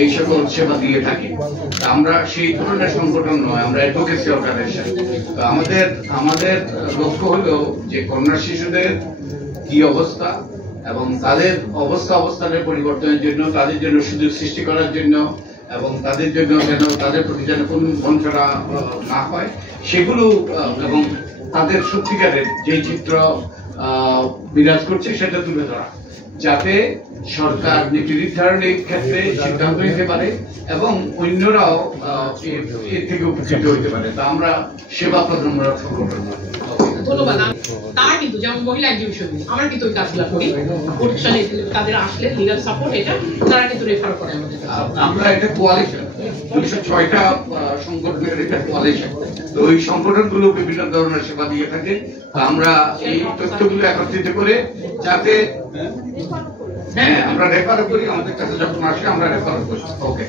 এই সকল সেবা দিয়ে থাকি। আমরা সেই ধরনের সংগঠন নয়, আমরা অ্যাডভোকেসি অর্গানাইজেশন। আমাদের লক্ষ্য হলো যে কন্যা শিশুদের কি অবস্থা এবং তাদের অবস্থানের পরিবর্তনের জন্য, তাদের জন্য সুযোগ সৃষ্টি করার জন্য এবং তাদের জন্য যেন তাদের প্রতি যেন কোন বঞ্চনা না হয় সেগুলো, এবং তাদের সত্যিকারের যে চিত্র বিরাজ করছে সেটা তুলে ধরা, যাতে সরকার নীতি নির্ধারণের ক্ষেত্রে সিদ্ধান্ত নিতে পারে এবং অন্যরাও এর থেকে উপকৃত হতে পারে। তা আমরা সেবা প্রদানমূলক সংগঠন। ধন্যবাদ। তারা কিন্তু যেমন মহিলা এক্সিবিশন, আমরা কিন্তু ওই কাজগুলো করি, প্রোটেকশনে তাদের আসলে লিগাল সাপোর্ট, এটা তারা কিন্তু রেফার করে আমাদের। আমরা একটা কোয়ালিশন, 206টা সংগঠনের একটা কোয়ালিশন, তো ওই সংগঠনগুলো বিভিন্ন ধরনের সেবা দিয়ে থাকে। আমরা এই তথ্যগুলো একত্রিত করে যাতে আমরা রেফার করি, আমাদের কাছে যখন আসে আমরা রেফার করি। ওকে।